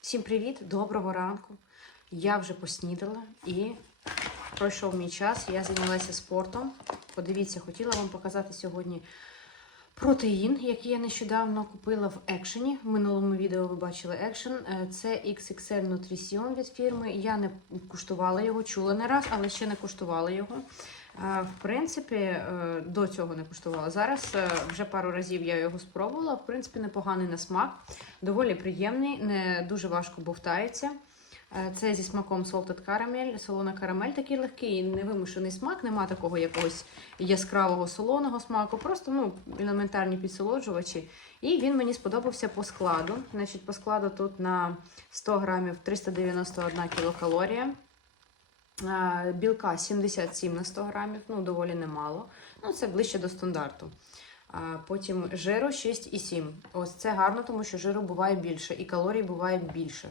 Всім привіт, доброго ранку. Я вже поснідала і пройшов мій час. Я зайнялася спортом. Подивіться, хотіла вам показати сьогодні протеїн, який я нещодавно купила в екшені. В минулому відео ви бачили екшен. Е, Це XXL Nutrition від фірми. Я не куштувала його, чула не раз, але ще не куштувала його. В принципі, е, до цього не куштувала. Зараз е, вже пару разів я його спробувала. В принципі, непоганий на смак, доволі приємний, не дуже важко бовтається. Е, Це зі смаком salted caramel, солона карамель такий легкий, невимушений смак, нема такого якогось яскравого солоного смаку, просто ну, елементарні підсолоджувачі. І він мені сподобався по складу. Значить, по складу тут на 100 грамів 391 кілокалорія. Білка 77 на 100 грамів, ну доволі немало. Ну, це ближче до стандарту. Потім жиру 6,7. Ось це гарно, тому що жиру буває більше і калорій буває більше.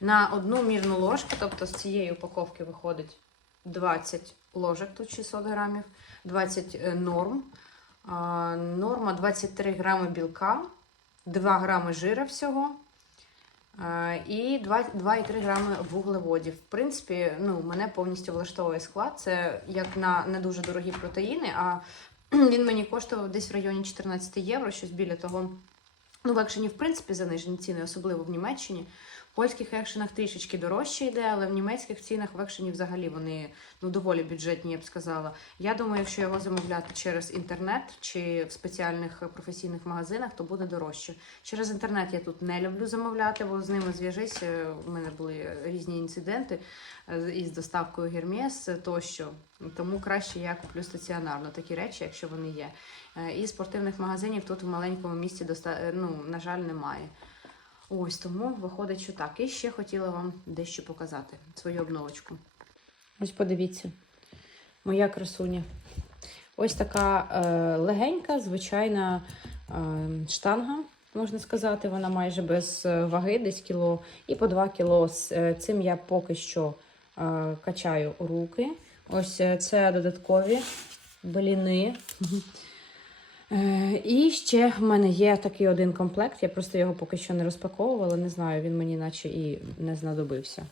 На одну мірну ложку, тобто з цієї упаковки виходить 20 ложок, тут 600 грамів, 20 е, норм. Норма 23 грами білка, 2 грами жира всього. І 2 2,3 грами вуглеводів. В принципі, ну, мене повністю влаштовує склад. Це як на не дуже дорогі протеїни, а він мені коштував десь в районі 14 євро, щось біля того. Ну, в екшені, в принципі, занижені ціни, особливо в Німеччині. В польських екшенах трішечки дорожче йде, але в німецьких цінах в екшені взагалі вони ну, доволі бюджетні, я б сказала. Я думаю, якщо його замовляти через інтернет чи в спеціальних професійних магазинах, то буде дорожче. Через інтернет я тут не люблю замовляти, бо з ними зв'яжись. е, У мене були різні інциденти е, із доставкою Гермес тощо. Тому краще я куплю стаціонарно такі речі, якщо вони є. Е, І спортивних магазинів тут в маленькому місті доста... ну, на жаль, немає. Ось тому виходить, що так. І ще хотіла вам дещо показати свою обновочку. Ось подивіться, моя красуня. Ось така е, легенька, звичайна е, штанга, можна сказати. Вона майже без е, ваги, десь кіло, і по 2 кіло. Е, цим я поки що е, качаю руки. Ось е, це додаткові бліни. Е, І ще в мене є такий один комплект. Я просто його поки що не розпаковувала. Не знаю, він мені наче і не знадобився.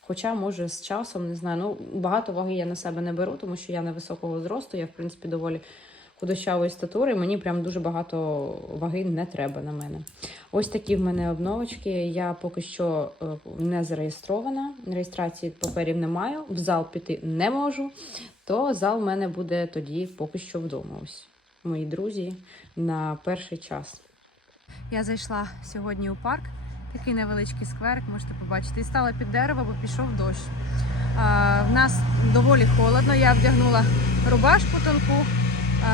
Хоча, може, з часом не знаю. Ну, багато ваги я на себе не беру, тому що я невисокого зросту, я, в принципі, доволі худощавої статури. Мені прям дуже багато ваги не треба на мене. Ось такі в мене обновочки. Я поки що е, не зареєстрована. Реєстрації паперів не маю, в зал піти не можу. То зал в мене буде тоді поки що вдома. Ось мої друзі на перший час. Я зайшла сьогодні у парк, такий невеличкий скверик, можете побачити, і стала під дерево, бо пішов дощ. В нас доволі холодно. Я вдягнула рубашку тонку.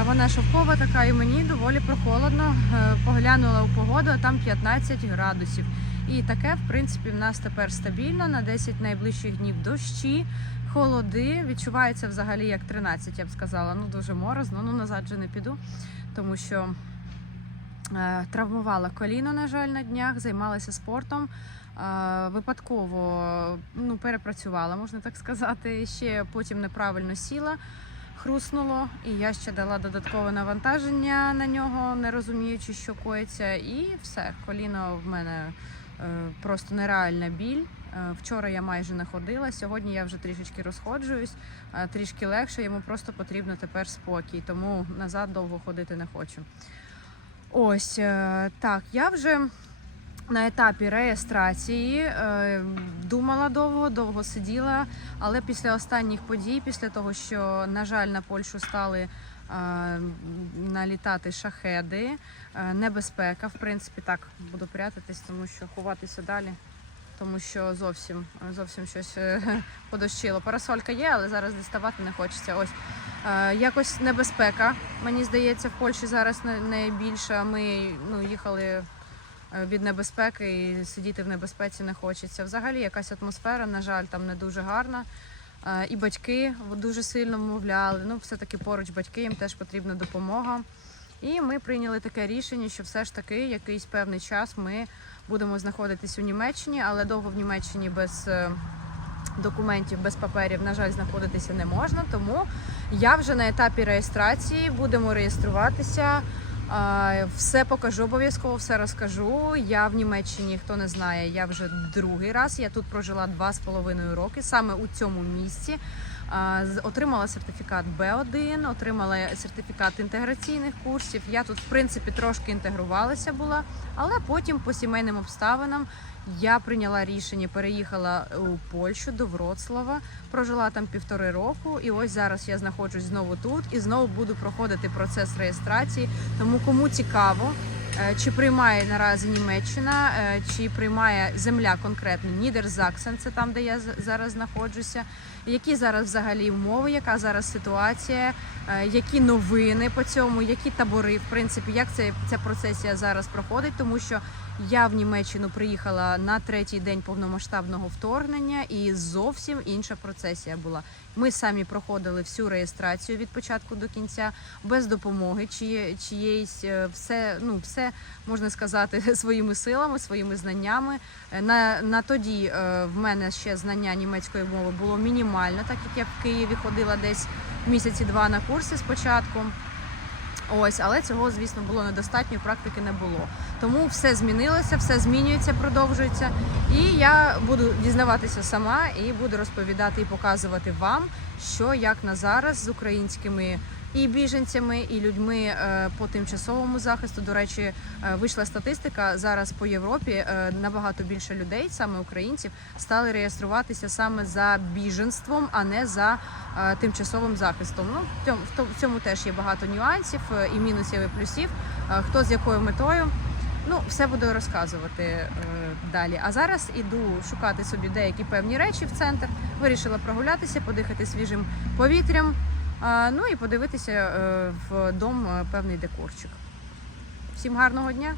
Вона шовкова така, і мені доволі прохолодно. Е, Поглянула у погоду, а там 15 градусів. І таке, в принципі, в нас тепер стабільно на 10 найближчих днів дощі, холоди. Відчувається взагалі як 13, я б сказала. Ну дуже морозно. Ну назад же не піду, тому що е, травмувала коліно, на жаль, на днях, займалася спортом. Е, Випадково ну, перепрацювала, можна так сказати. Ще потім неправильно сіла, хруснуло, і я ще дала додаткове навантаження на нього, не розуміючи, що коїться. І все, коліно в мене е, просто нереальна біль. Е, Вчора я майже не ходила. Сьогодні я вже трішечки розходжуюсь, е, трішки легше. Йому просто потрібно тепер спокій, тому назад довго ходити не хочу. Ось е, так, я вже на етапі реєстрації думала довго, довго сиділа, але після останніх подій, після того, що, на жаль, на Польщу стали налітати шахеди, небезпека, в принципі, так буду прятатись, тому що ховатися далі. Тому що зовсім зовсім щось е, подощило. Парасолька є, але зараз діставати не хочеться. Ось е, якось небезпека. Мені здається, в Польщі зараз най- найбільша. Ми ну, їхали е, від небезпеки і сидіти в небезпеці не хочеться. Взагалі якась атмосфера, на жаль, там не дуже гарна. І батьки дуже сильно вмовляли. Ну, все-таки поруч батьки, їм теж потрібна допомога. І ми прийняли таке рішення, що все ж таки якийсь певний час ми будемо знаходитись у Німеччині, але довго в Німеччині без е, документів, без паперів, на жаль, знаходитися не можна. Тому я вже на етапі реєстрації будемо реєструватися Все покажу обов'язково, все розкажу. Я в Німеччині, хто не знає, я вже другий раз. Я тут прожила два з половиною роки, саме у цьому місці. Отримала сертифікат B1, отримала сертифікат інтеграційних курсів. Я тут, в принципі, трошки інтегрувалася була, але потім по сімейним обставинам я прийняла рішення, переїхала у Польщу до Вроцлава, прожила там півтори року, і ось зараз я знаходжусь знову тут і знову буду проходити процес реєстрації. Тому кому цікаво, чи приймає наразі Німеччина, е, чи приймає земля конкретно Нідерзаксен, це там, де я зараз знаходжуся. Які зараз взагалі умови, яка зараз ситуація, е, які новини по цьому, які табори, в принципі, як це, ця процесія зараз проходить, тому що я в Німеччину приїхала на третій день повномасштабного вторгнення, і зовсім інша процесія була. Ми самі проходили всю реєстрацію від початку до кінця без допомоги чиє, чиєїсь е, все, ну все можна сказати своїми силами, своїми знаннями. Е, На, на тоді е, в мене ще знання німецької мови було мінімально, так як я в Києві ходила десь місяці два на курси спочатку. Ось, але цього, звісно, було недостатньо, практики не було. Тому все змінилося, все змінюється, продовжується. І я буду дізнаватися сама і буду розповідати і показувати вам, що як на зараз з українськими і біженцями, і людьми е, по тимчасовому захисту. До речі, е, вийшла статистика зараз по Європі. е, Набагато більше людей, саме українців, стали реєструватися саме за біженством, а не за тимчасовим захистом. Ну в цьому, теж є багато нюансів і мінусів, і плюсів. Хто з якою метою. Ну, все буду розказувати е, далі. А зараз іду шукати собі деякі певні речі в центр. Вирішила прогулятися, подихати свіжим повітрям. Ну і подивитися е, в дом е, певний декорчик. Всім гарного дня!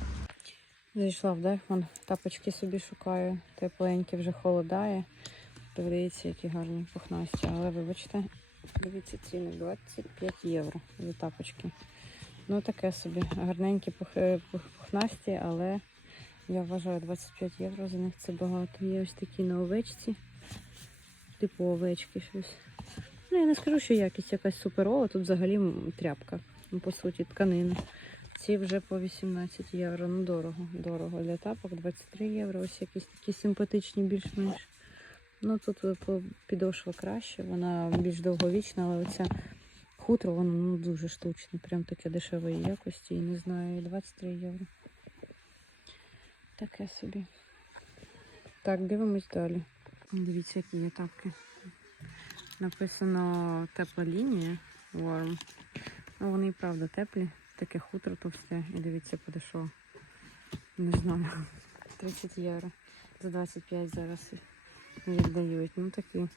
Зайшла в Дайхман, тапочки собі шукаю. Тепленькі вже холодає. Подивіться, які гарні пухнасті. Але вибачте, дивіться ціни 25 євро за тапочки. Ну таке собі. Гарненькі е, пух- пухнасті, але я вважаю 25 євро за них це багато. Є ось такі на овечці. Типу овечки щось. Ну, я не скажу, що якість якась суперова, тут взагалі тряпка. Ну, по суті, тканина. Ці вже по 18 євро. Ну, дорого. Дорого для тапок 23 євро. Ось якісь такі симпатичні, більш-менш. Ну тут е, підошва краще, вона більш довговічна, але оця хутро, воно ну, дуже штучне, прям таке дешевої якості. І не знаю, і 23 євро. Таке собі. Так, дивимось далі. Дивіться, які є тапки. Написано тепла лінія warm. Ну, вони і правда теплі. Таке хутро товсте. І дивіться, подешево. Не знаю. 30 євро. За 25 зараз віддають. Ну такі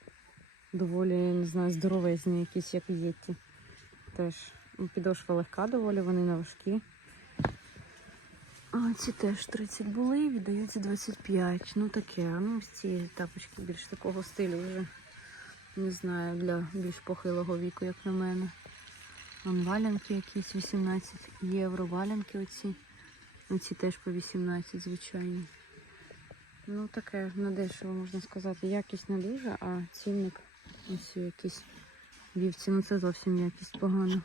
доволі, не знаю, здоровезні, якісь як єті. Теж ну, підошва легка доволі, вони не важкі. А ці теж 30 були, віддають за 25. Ну таке. Ну, ці тапочки більш такого стилю вже. Не знаю, для більш похилого віку, як на мене. Вон валянки якісь 18 євро. Валянки оці. Оці теж по 18, звичайні. Ну, таке недешево, можна сказати. Якість не дуже, а цінник ось якісь вівці. Ну це зовсім якість погана.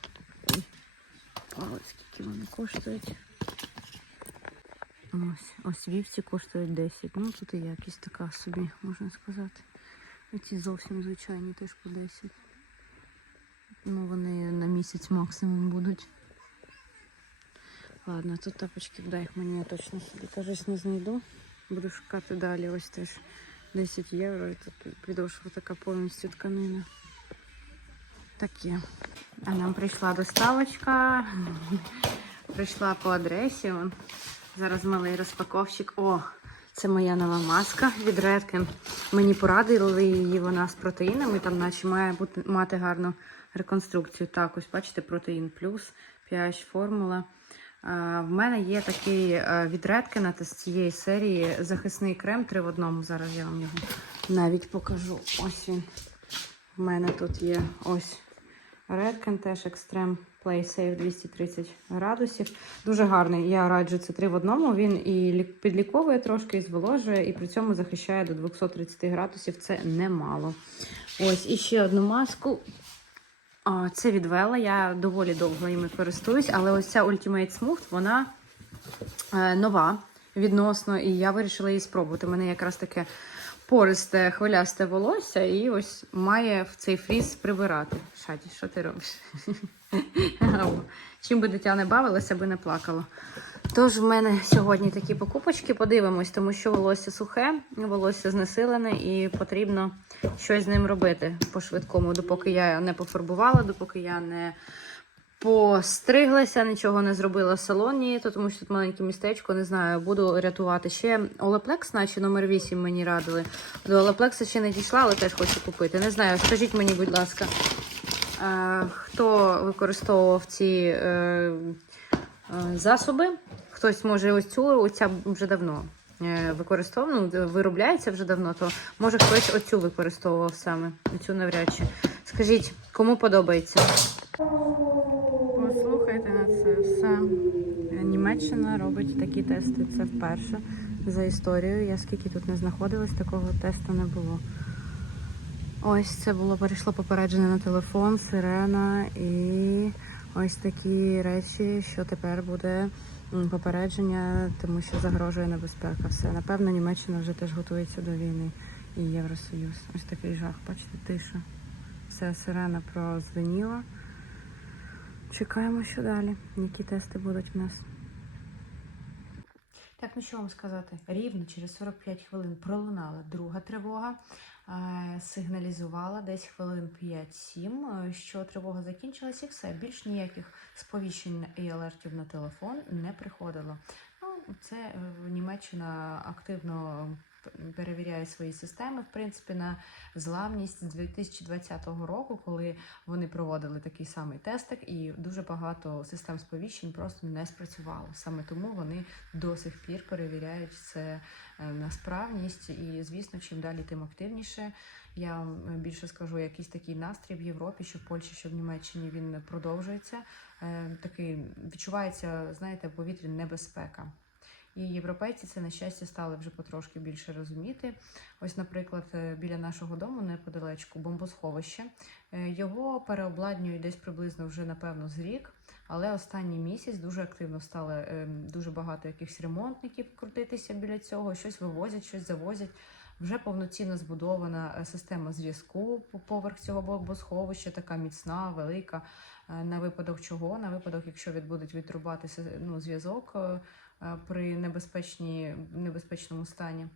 Ой, скільки вони коштують. Ось, ось вівці коштують 10. Ну тут і якість така собі, можна сказати. Оці зовсім звичайні теж по 10. Ну вони на місяць максимум будуть. Ладно, тут тапочки в Дайхмані я точно собі кажуть не знайду. Буду шукати далі. Ось теж 10 євро. І тут підошва така повністю тканина. Таке. А нам прийшла доставочка. Прийшла по адресі. Зараз малий розпаковщик. О, це моя нова маска від Redken. Мені порадили її вона з протеїнами. Там наче має бути мати гарну реконструкцію. Так, ось бачите, протеїн плюс, pH формула. А, В мене є такий е, від Redken з цієї серії захисний крем 3 в одному. Зараз я вам його навіть покажу. Ось він. В мене тут є ось Redken теж Extreme Play Safe 230 градусів. Дуже гарний. Я раджу це 3 в одному. Він і підліковує трошки, і зволожує, і при цьому захищає до 230 градусів. Це немало. Ось і ще одну маску. А, Це від Вела, я доволі довго ними користуюсь, але ось ця Ultimate Smooth, вона е, нова відносно, і я вирішила її спробувати. У мене якраз таке пористе, хвилясте волосся, і ось має в цей фріз прибирати. Шаді, що ти робиш? Чим би дитя не бавилося, би не плакало. Тож в мене сьогодні такі покупочки, подивимось, тому що волосся сухе, волосся знесилене і потрібно щось з ним робити по-швидкому, допоки я не пофарбувала, допоки я не постриглася, нічого не зробила в салоні, то тому що тут маленьке містечко, не знаю, буду рятувати. Ще Олеплекс, наче номер 8 мені радили. До Олеплекса ще не дійшла, але теж хочу купити. Не знаю, скажіть мені, будь ласка, хто використовував ці е, е, засоби? Хтось може ось цю, оця вже давно е, використовував, ну, виробляється вже давно, то може хтось оцю використовував саме, оцю навряд чи. Скажіть, кому подобається? Це. Німеччина робить такі тести. Це вперше за історією. Я скільки тут не знаходилась, такого тесту не було. Ось це було перейшло попередження на телефон, сирена і ось такі речі, що тепер буде попередження, тому що загрожує небезпека. Все. Напевно, Німеччина вже теж готується до війни і Євросоюз. Ось такий жах, бачите, тиша. Все, сирена прозвеніла. Чекаємо, що далі. Які тести будуть в нас. Так, ну що вам сказати? Рівно через 45 хвилин пролунала друга тривога. Е, Сигналізувала десь хвилин 5-7, е, що тривога закінчилась, і все. Більш ніяких сповіщень і алертів на телефон не приходило. Ну, це е, Німеччина активно перевіряє свої системи, в принципі, на зламність з 2020 року, коли вони проводили такий самий тестик, і дуже багато систем сповіщень просто не спрацювало. Саме тому вони до сих пір перевіряють це е, на справність. І звісно, чим далі, тим активніше. Я вам більше скажу, якийсь такий настрій в Європі, що в Польщі, що в Німеччині він продовжується. Е, Такий відчувається, знаєте, в повітрі небезпека. І європейці це на щастя стали вже потрошки більше розуміти. Ось, наприклад, е, біля нашого дому неподалечку бомбосховище. Е, Його переобладнюють десь приблизно вже напевно з рік. Але останній місяць дуже активно стало е, дуже багато якихось ремонтників крутитися біля цього, щось вивозять, щось завозять. Вже повноцінно збудована е, система зв'язку поверх цього бомбосховища, така міцна, велика. Е, На випадок чого? На випадок, якщо відбудуть відрубати се- ну, зв'язок е, е, при небезпечній, небезпечному стані,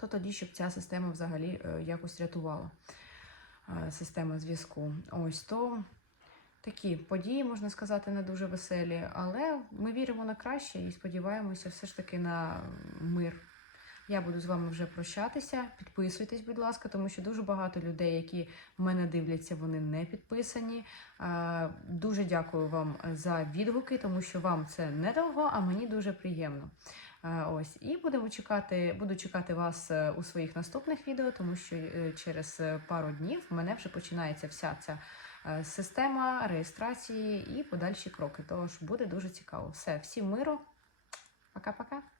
то тоді, щоб ця система взагалі якось рятувала система зв'язку. Ось то такі події, можна сказати, не дуже веселі, але ми віримо на краще і сподіваємося все ж таки на мир. Я буду з вами вже прощатися. Підписуйтесь, будь ласка, тому що дуже багато людей, які мене дивляться, вони не підписані. Е, Дуже дякую вам за відгуки, тому що вам це недовго, а мені дуже приємно. Е, Ось і будемо чекати, буду чекати вас е, у своїх наступних відео, тому що через пару днів в мене вже починається вся ця система реєстрації і подальші кроки. Тож буде дуже цікаво. Все, всім миру. Пока-пока.